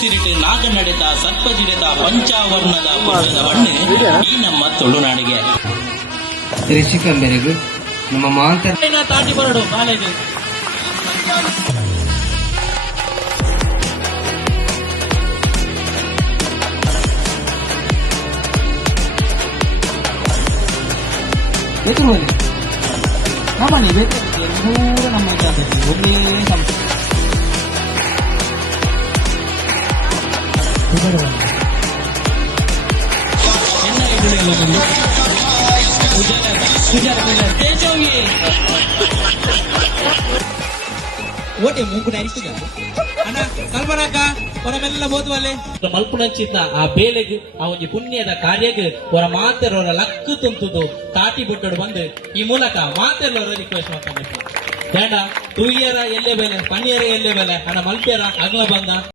ಸಿರಿಟು ನಾಗ ನಡೆತ ಸರ್ಪಜಿಡಿತ ಪಂಚಾವರ್ಣದ ಪುಷ್ಪದ ಬಣ್ಣೆ ಈ ನಮ್ಮ ತುಳುನಾಡಿಗೆ ಕೃಷಿಕ ಮೇರೆಗೂ ನಮ್ಮ ಮಾಂತ ತಾಟಿ ಬರಡು ಕಾಲೇಜು ನಮ್ಮನೆ ಬೇಕಾದ್ರೆ ನಮ್ಮ ಒಮ್ಮೆ ಓಟೆ ಮೂಗುಡ ಇರ್ತದ ಅಣ್ಣ ಕಲ್ಪನಾಕ ಹೊರಮೆಲ್ಲ ಬೋದ್ವಲ್ಲೆ ಮಲ್ಪುಣಂಚಿದ್ನ ಆ ಬೇಲೆಗ್ ಆ ಒಂಜಿ ಪುಣ್ಯದ ಕಾರ್ಯಗ್ ಹೊರ ಮಾತೆರವರ ಲಕ್ಕು ತುಂತುದು ತಾಟಿ ಬಿಟ್ಟೋಡು ಬಂದು ಈ ಮೂಲಕ ಮಾತೆರವರ ರಿಕ್ವೆಸ್ಟ್ ಮಾಡ್ಕೊಂಡು ಬೇಡ 2 ಇಯರ್ ಎಲ್ಲೇ ಬೆಲೆ 1 ಇಯರ್ ಎಲ್ಲೇ ಬೆಲೆ ಅಣ್ಣ ಮಲ್ಪ್ಯಾರ ಅಗ್ಲ ಬಂದ